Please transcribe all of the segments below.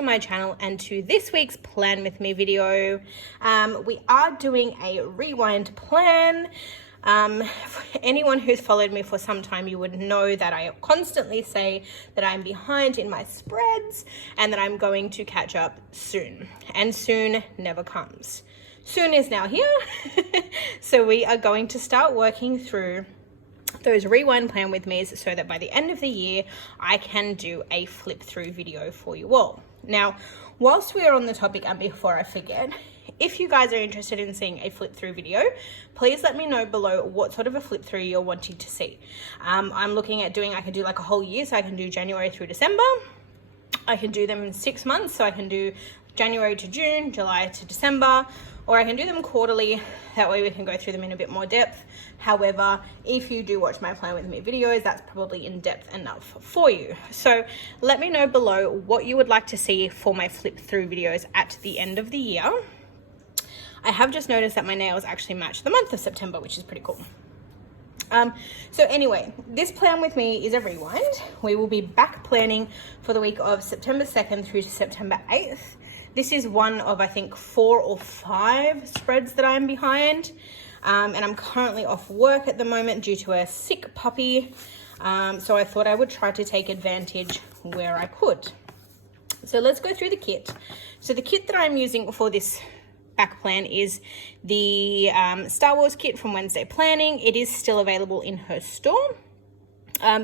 to my channel and to this week's Plan With Me video. We are doing a rewind plan. For anyone who's followed me for some time, you would know that I constantly say that I'm behind in my spreads and that I'm going to catch up soon, and soon never comes. Soon is now here. So we are going to start working through those rewind plan with me's so that by the end of the year I can do a flip through video for you all. Now, whilst we are on the topic, and before I forget, if you guys are interested in seeing a flip through video, please let me know below what sort of a flip through you're wanting to see. I'm looking at doing, I can do like a whole year, so I can do January through December. I can do them in 6 months, so I can do January to June, July to December, or I can do them quarterly. That way we can go through them in a bit more depth. However, if you do watch my Plan With Me videos, that's probably in depth enough for you. So let me know below what you would like to see for my flip through videos at the end of the year. I have just noticed that my nails actually match the month of September, which is pretty cool. So anyway, this Plan With Me is a rewind. We will be back planning for the week of September 2nd through to September 8th. This is one of, I think, 4 or 5 spreads that I'm behind. And I'm currently off work at the moment due to a sick puppy. So I thought I would try to take advantage where I could. So let's go through the kit. So the kit that I'm using for this back plan is the Star Wars kit from Wednesday Planning. It is still available in her store.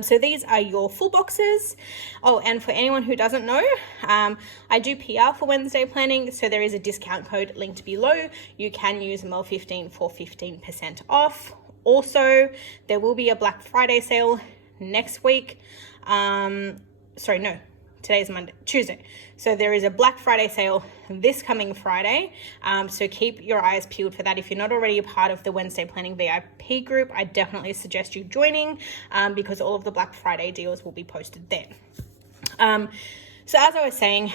So these are your full boxes. Oh, and for anyone who doesn't know, I do PR for Wednesday Planning, so there is a discount code linked below. You can use MEL15 for 15% off. Also, there will be a Black Friday sale next week. Sorry, no. Today's Tuesday. So there is a Black Friday sale this coming Friday. So keep your eyes peeled for that. If you're not already a part of the Wednesday Planning VIP group, I definitely suggest you joining because all of the Black Friday deals will be posted there. So as I was saying,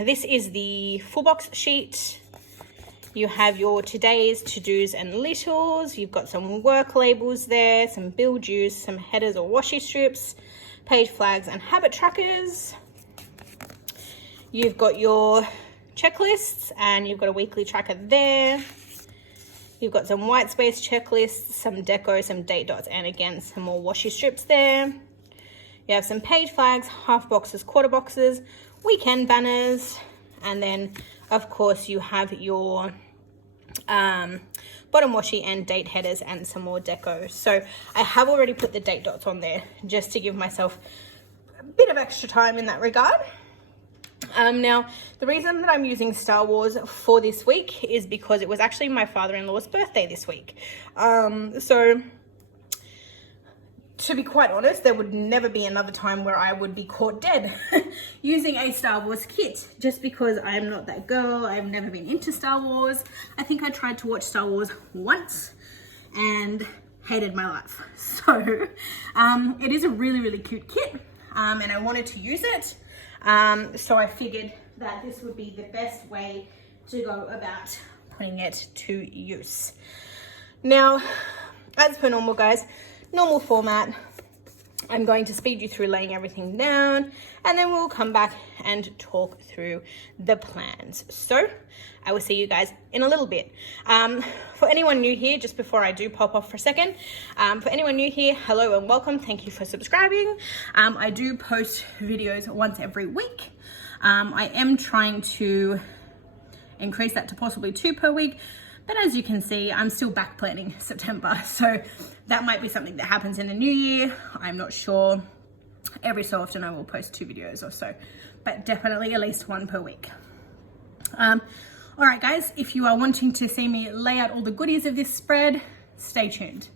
this is the full box sheet. You have your today's, to-dos and littles. You've got some work labels there, some bill dues, some headers or washi strips, page flags and habit trackers. You've got your checklists and you've got a weekly tracker there. You've got some white space checklists, some deco, some date dots, and again, some more washi strips there. You have some page flags, half boxes, quarter boxes, weekend banners, and then of course you have your bottom washi and date headers and some more deco. So I have already put the date dots on there just to give myself a bit of extra time in that regard. Now, the reason that I'm using Star Wars for this week is because it was actually my father-in-law's birthday this week. So, to be quite honest, there would never be another time where I would be caught dead using a Star Wars kit, just because I am not that girl. I've never been into Star Wars. I think I tried to watch Star Wars once and hated my life. So, it is a really, really cute kit, and I wanted to use it. So I figured that this would be the best way to go about putting it to use. Now, as per normal, guys, normal format, I'm going to speed you through laying everything down, and then we'll come back and talk through the plans. So I will see you guys in a little bit. For anyone new here, just before I do pop off for a second, for anyone new here, hello and welcome. Thank you for subscribing. I do post videos once every week. I am trying to increase that to possibly 2 per week. But as you can see, I'm still back planning September. So that might be something that happens in the new year. I'm not sure. Every so often I will post 2 videos or so, but definitely at least 1 per week. All right, guys, if you are wanting to see me lay out all the goodies of this spread, stay tuned.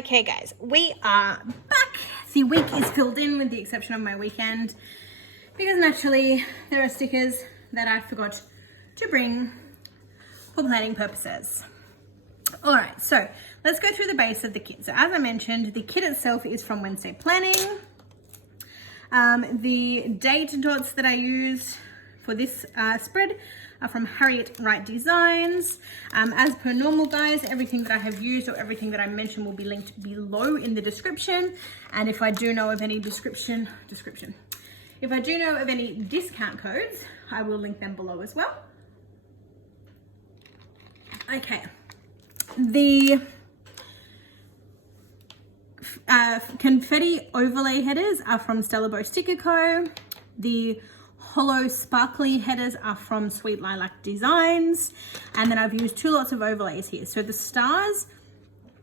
Okay guys, we are back. The week is filled in with the exception of my weekend because naturally there are stickers that I forgot to bring for planning purposes. All right, so let's go through the base of the kit. So as I mentioned, the kit itself is from Wednesday Planning. The date dots that I use for this spread are from Harriet Wright Designs. As per normal guys, everything that I have used or everything that I mentioned will be linked below in the description. And if I do know of any if I do know of any discount codes, I will link them below as well. Okay, the confetti overlay headers are from Stella Bow Sticker Co. The hollow sparkly headers are from Sweet Lilac Designs, and then I've used 2 lots of overlays here. So the stars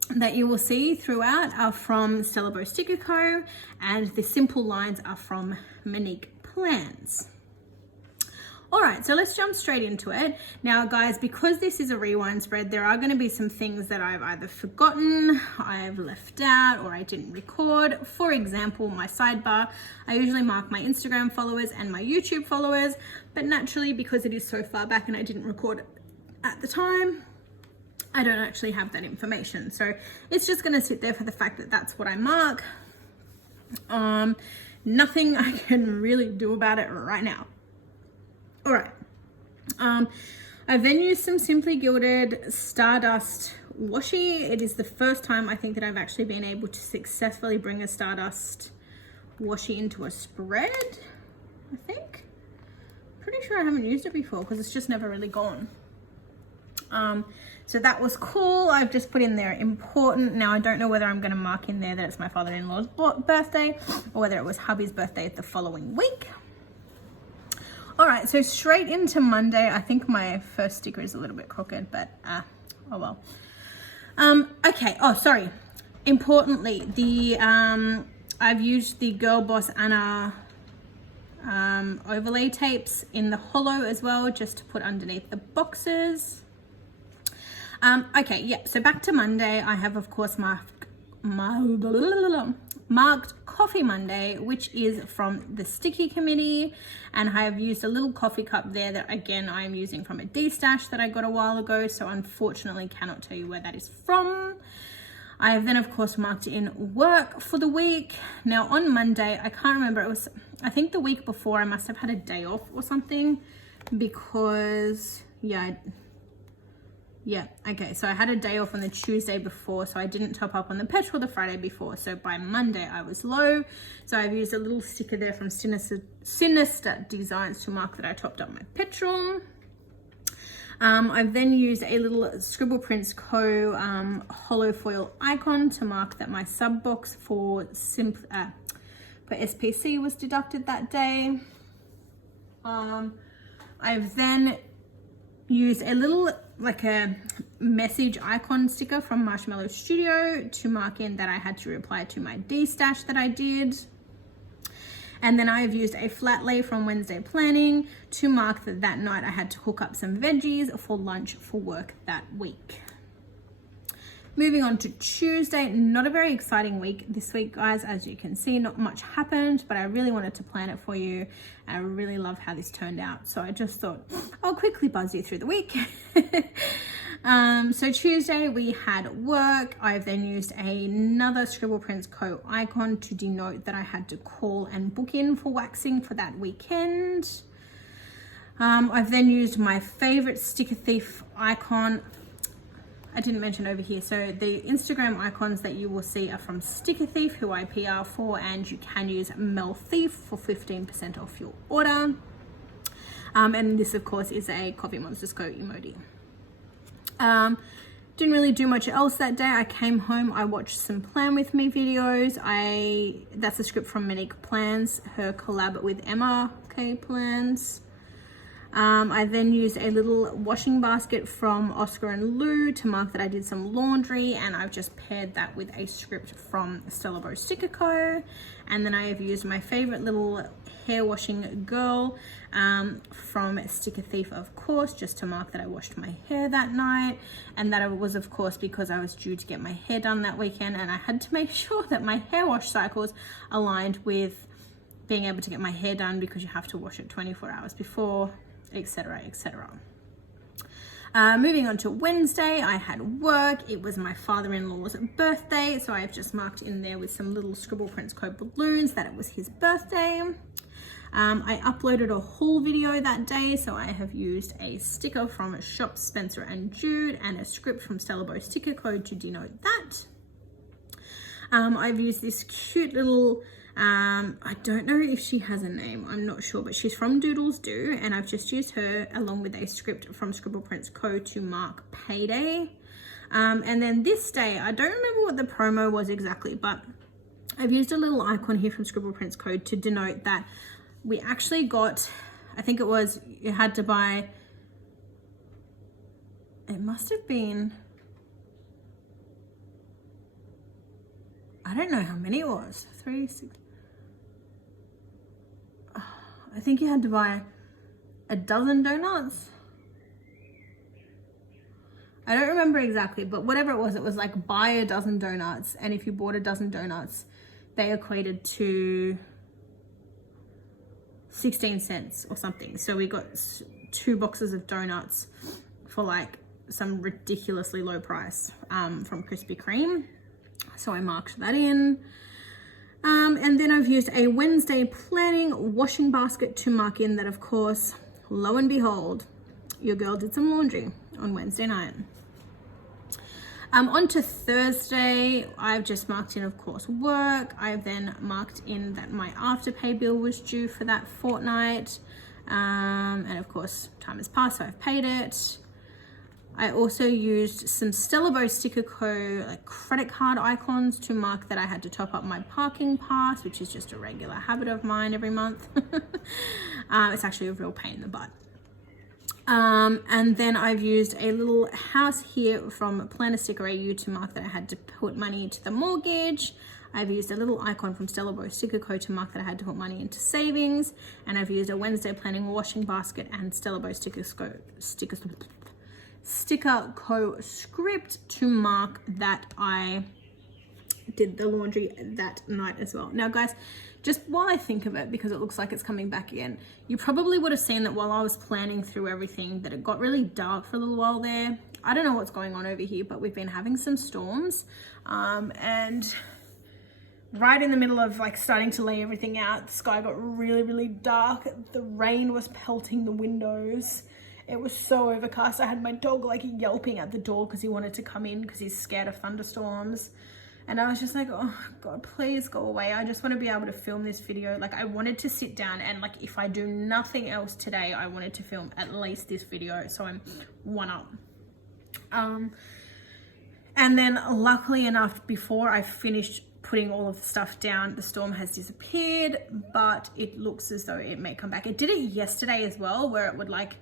that you will see throughout are from Stella Bow Sticker Co, and the simple lines are from Monique Plans. All right, so let's jump straight into it. Now guys, because this is a rewind spread, there are going to be some things that I've either forgotten, I've left out, or I didn't record. For example, my sidebar, I usually mark my Instagram followers and my YouTube followers, but naturally because it is so far back and I didn't record it at the time, I don't actually have that information. So it's just going to sit there for the fact that that's what I mark. Nothing I can really do about it right now. All right, I've then used some Simply Gilded Stardust washi. It is the first time I think that I've actually been able to successfully bring a Stardust washi into a spread, I think. Pretty sure I haven't used it before because it's just never really gone. So that was cool. I've just put in there important. Now I don't know whether I'm going to mark in there that it's my father-in-law's birthday or whether it was hubby's birthday the following week. All right, so straight into Monday. I think my first sticker is a little bit crooked, but oh well. Okay, oh, sorry. Importantly, the I've used the Girl Boss Anna overlay tapes in the hollow as well, just to put underneath the boxes. Okay, yeah, so back to Monday. I have, of course, marked Coffee Monday, which is from the Sticky Committee, and I have used a little coffee cup there that again I am using from a D-stash that I got a while ago, so unfortunately cannot tell you where that is from. I have then of course marked in work for the week. Now on Monday, I can't remember, it was, I think the week before I must have had a day off or something because okay, so I had a day off on the Tuesday before, so I didn't top up on the petrol the Friday before. So by Monday I was low. So I've used a little sticker there from Sinister Designs to mark that I topped up my petrol. I've then used a little Scribble Prints Co. hollow foil icon to mark that my sub box for SPC was deducted that day. I've then used a little like a message icon sticker from Marshmallow Studio to mark in that I had to reply to my D-stash that I did. And then I've used a flat lay from Wednesday Planning to mark that that night I had to cook up some veggies for lunch for work that week. Moving on to Tuesday, not a very exciting week this week, guys. As you can see, not much happened, but I really wanted to plan it for you. I really love how this turned out. So I just thought I'll quickly buzz you through the week. So Tuesday we had work. I've then used another Scribble Prints Co. icon to denote that I had to call and book in for waxing for that weekend. I've then used my favorite Sticker Thief icon. I didn't mention over here, so the Instagram icons that you will see are from Sticker Thief, who I PR for, and you can use Mel Thief for 15% off your order. And this of course is a Coffeemonsterzco emoji. Didn't really do much else that day. I came home, I watched some Plan With Me videos. That's a script from Monique Plans, her collab with Emma K Plans. I then used a little washing basket from Oscar and Lou to mark that I did some laundry, and I've just paired that with a script from Stella Bow Sticker Co. And then I have used my favorite little hair washing girl from Sticker Thief, of course, just to mark that I washed my hair that night. And that was, of course, because I was due to get my hair done that weekend, and I had to make sure that my hair wash cycles aligned with being able to get my hair done, because you have to wash it 24 hours before, etc, etc. Moving on to Wednesday, I had work. It was my father-in-law's birthday, so I've just marked in there with some little Coffeemonsterzco balloons that it was his birthday. I uploaded a haul video that day, so I have used a sticker from Shop Spencer and Jude and a script from Stella Bow Sticker Code to denote that. I've used this cute little, I don't know if she has a name, I'm not sure, but she's from Doodles Do, and I've just used her along with a script from Coffeemonsterzco to mark payday. And then this day, I don't remember what the promo was exactly, but I've used a little icon here from Coffeemonsterzco to denote that we actually got, I think it was, you had to buy, it must have been, I don't know how many it was, 3, 6, I think you had to buy a dozen donuts. I don't remember exactly, but whatever it was like buy a dozen donuts, and if you bought a dozen donuts, they equated to 16 cents or something. So we got 2 boxes of donuts for like some ridiculously low price from Krispy Kreme. So I marked that in. And then I've used a Wednesday planning washing basket to mark in that, of course, lo and behold, your girl did some laundry on Wednesday night. On to Thursday, I've just marked in, of course, work. I've then marked in that my Afterpay bill was due for that fortnight. And of course, time has passed, so I've paid it. I also used some Stella Bow Sticker Co. like credit card icons to mark that I had to top up my parking pass, which is just a regular habit of mine every month. It's actually a real pain in the butt. And then I've used a little house here from Planner Sticker AU to mark that I had to put money into the mortgage. I've used a little icon from Stella Bow Sticker Co. to mark that I had to put money into savings. And I've used a Wednesday planning washing basket and Stella Bow Sticker Co. script to mark that I did the laundry that night as well. Now guys, just while I think of it, because it looks like it's coming back again, you probably would have seen that while I was planning through everything that it got really dark for a little while there. I don't know what's going on over here, but we've been having some storms and right in the middle of like starting to lay everything out, the sky got really, really dark. The rain was pelting the windows. It was so overcast. I had my dog like yelping at the door because he wanted to come in because he's scared of thunderstorms. And I was just like, oh God, please go away. I just want to be able to film this video. Like I wanted to sit down and like, if I do nothing else today, I wanted to film at least this video. So I'm one up. And then luckily enough, before I finished putting all of the stuff down, the storm has disappeared, but it looks as though it may come back. It did it yesterday as well, where it would like,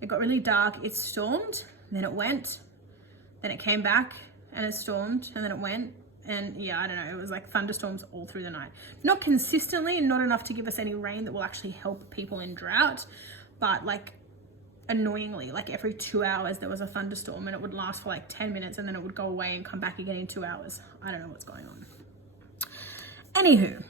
it got really dark, it stormed, then it went, then it came back and it stormed and then it went. And yeah, I don't know, it was like thunderstorms all through the night. Not consistently, not enough to give us any rain that will actually help people in drought, but like annoyingly, like every 2 hours there was a thunderstorm and it would last for like 10 minutes and then it would go away and come back again in 2 hours. I don't know what's going on. Anywho,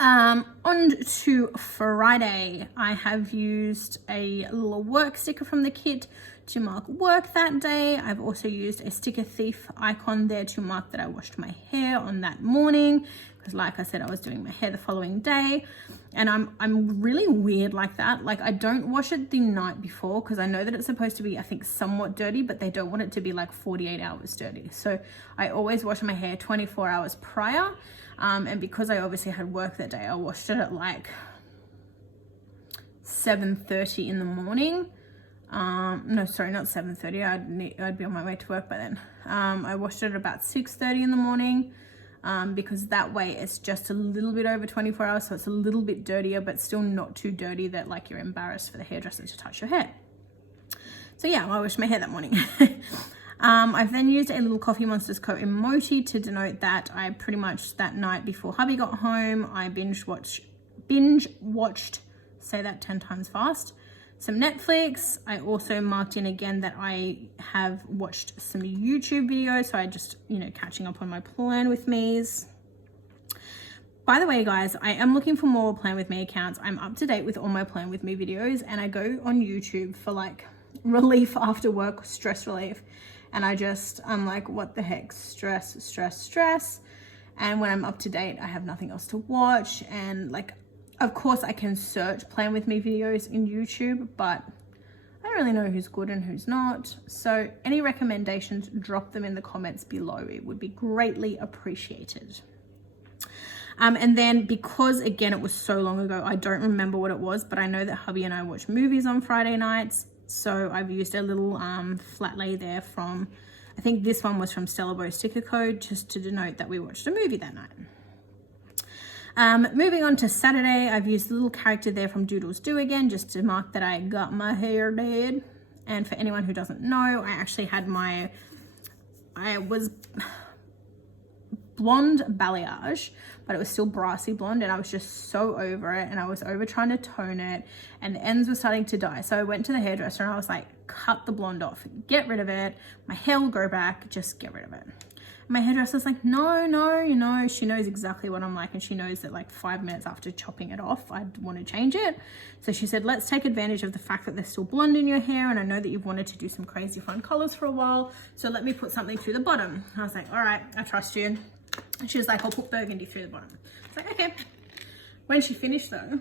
on to Friday, I have used a little work sticker from the kit to mark work that day. I've also used a Sticker Thief icon there to mark that I washed my hair on that morning, because like I said, I was doing my hair the following day. And I'm really weird like that. Like I don't wash it the night before because I know that it's supposed to be, I think, somewhat dirty, but they don't want it to be like 48 hours dirty. So I always wash my hair 24 hours prior. And because I obviously had work that day, I washed it at like 7:30 in the morning. No, sorry, not 7:30. I'd be on my way to work by then. I washed it at about 6:30 in the morning. Because that way it's just a little bit over 24 hours, so it's a little bit dirtier, but still not too dirty that like you're embarrassed for the hairdresser to touch your hair. So yeah, I washed my hair that morning. I've then used a little Coffeemonsterzco emoji to denote that I pretty much that night before hubby got home, I binge watched binge watched, say that 10 times fast, some Netflix. I also marked in again that I have watched some YouTube videos, so I just, you know, catching up on my Plan With Me's. By the way, guys, I am looking for more Plan With Me accounts. I'm up to date with all my Plan With Me videos, and I go on YouTube for like relief after work, stress relief. And I'm like, what the heck, stress, stress, stress. And when I'm up to date, I have nothing else to watch. And like, of course I can search Plan With Me videos in YouTube, but I don't really know who's good and who's not. So any recommendations, drop them in the comments below. It would be greatly appreciated. And then because again, it was so long ago, I don't remember what it was, but I know that hubby and I watch movies on Friday nights. So I've used a little flat lay there from, I think this one was from Stella Bow Sticker Code, just to denote that we watched a movie that night. Moving on to Saturday, I've used the little character there from Doodles Do again, just to mark that I got my hair did. And for anyone who doesn't know, I actually had I was blonde balayage, but it was still brassy blonde, and I was just so over it, and I was over trying to tone it, and the ends were starting to die. So I went to the hairdresser and I was like, cut the blonde off, get rid of it, my hair will grow back, just get rid of it. My hairdresser's like, no, you know, she knows exactly what I'm like, and she knows that like 5 minutes after chopping it off, I'd want to change it. So she said, let's take advantage of the fact that there's still blonde in your hair, and I know that you've wanted to do some crazy fun colors for a while, so let me put something through the bottom. I was like, all right, I trust you. And she was like, I'll put burgundy through the bottom. I was like, okay. When she finished though,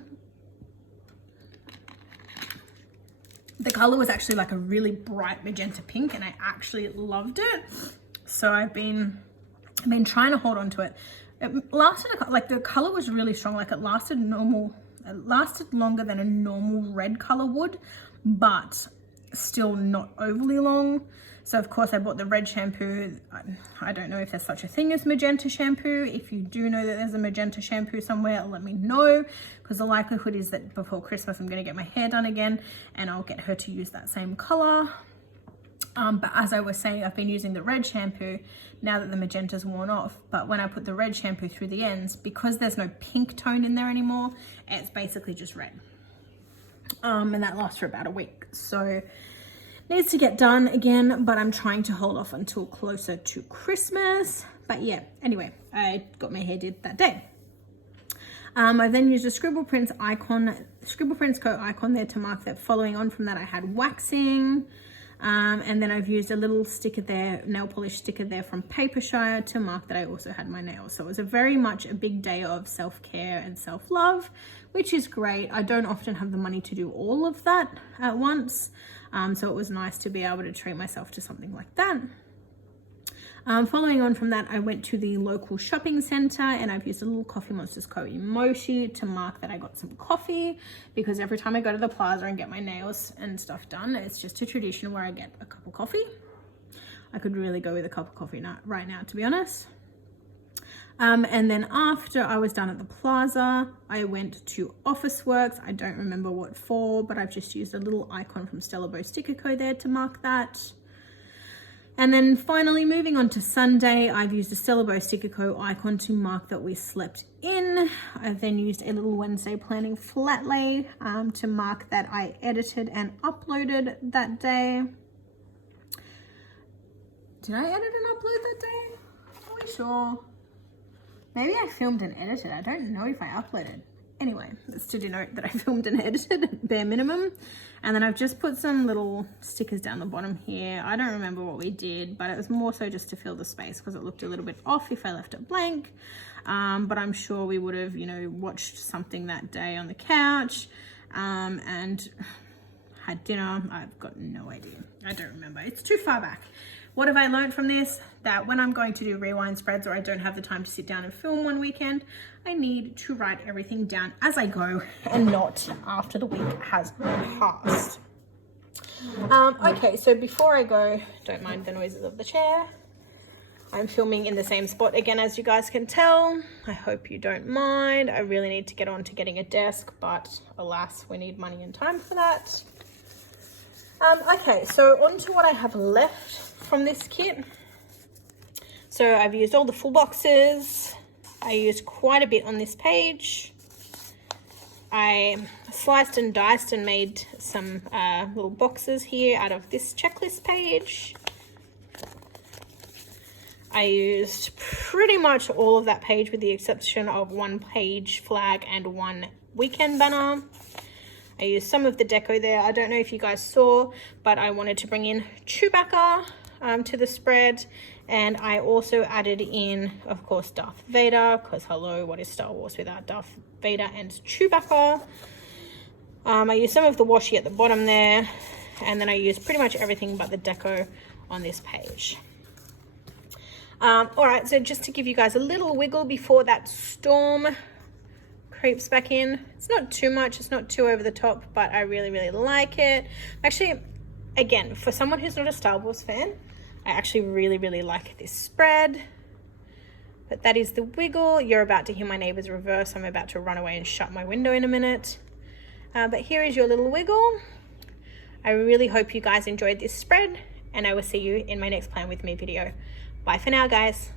the color was actually like a really bright magenta pink, and I actually loved it. So I've been trying to hold on to it. It lasted, like the color was really strong. Like it lasted longer than a normal red color would, but still not overly long. So of course I bought the red shampoo. I don't know if there's such a thing as magenta shampoo. If you do know that there's a magenta shampoo somewhere, let me know, because the likelihood is that before Christmas I'm going to get my hair done again, and I'll get her to use that same color. But as I was saying, I've been using the red shampoo now that the magenta's worn off. But when I put the red shampoo through the ends, because there's no pink tone in there anymore, it's basically just red. And that lasts for about a week. So needs to get done again, but I'm trying to hold off until closer to Christmas. But yeah, anyway, I got my hair did that day. I then used a Scribble Prints Co icon there to mark that. Following on from that, I had waxing. And then I've used a little sticker there, nail polish sticker there from Papershire to mark that I also had my nails. So it was very much a big day of self-care and self-love, which is great. I don't often have the money to do all of that at once. So it was nice to be able to treat myself to something like that. Following on from that, I went to the local shopping center, and I've used a little Coffeemonsterzco emoji to mark that I got some coffee, because every time I go to the plaza and get my nails and stuff done, it's just a tradition where I get a cup of coffee. I could really go with a cup of coffee right now, to be honest. And then after I was done at the plaza, I went to Officeworks. I don't remember what for, but I've just used a little icon from Stella Bow Sticker Co there to mark that. And then finally, moving on to Sunday, I've used a Stella Bow Sticker Co icon to mark that we slept in. I've then used a little Wednesday planning flat lay to mark that I edited and uploaded that day. Did I edit and upload that day? Are we sure? Maybe I filmed and edited. I don't know if I uploaded. Anyway, it's to denote that I filmed and edited, bare minimum. And then I've just put some little stickers down the bottom here. I don't remember what we did, but it was more so just to fill the space because it looked a little bit off if I left it blank. But I'm sure we would have, you know, watched something that day on the couch and had dinner. I've got no idea. I don't remember. It's too far back. What have I learned from this? That when I'm going to do rewind spreads or I don't have the time to sit down and film one weekend, I need to write everything down as I go and not after the week has passed. Okay, so before I go, don't mind the noises of the chair. I'm filming in the same spot again, as you guys can tell. I hope you don't mind. I really need to get on to getting a desk, but alas, we need money and time for that. Okay, so on to what I have left from this kit. So I've used all the full boxes. I used quite a bit on this page. I sliced and diced and made some little boxes here out of this checklist page. I used pretty much all of that page with the exception of one page flag and one weekend banner. I used some of the deco there. I don't know if you guys saw, but I wanted to bring in Chewbacca to the spread. And I also added in, of course, Darth Vader, because hello, what is Star Wars without Darth Vader and Chewbacca? I used some of the washi at the bottom there, and then I used pretty much everything but the deco on this page. All right, so just to give you guys a little wiggle before that storm creeps back in. It's not too much, it's not too over the top, but I really, really like it. Actually, again, for someone who's not a Star Wars fan, I actually really, really like this spread. But that is the wiggle. You're about to hear my neighbor's reverse. I'm about to run away and shut my window in a minute. But here is your little wiggle. I really hope you guys enjoyed this spread, and I will see you in my next Plan With Me video. Bye for now, guys.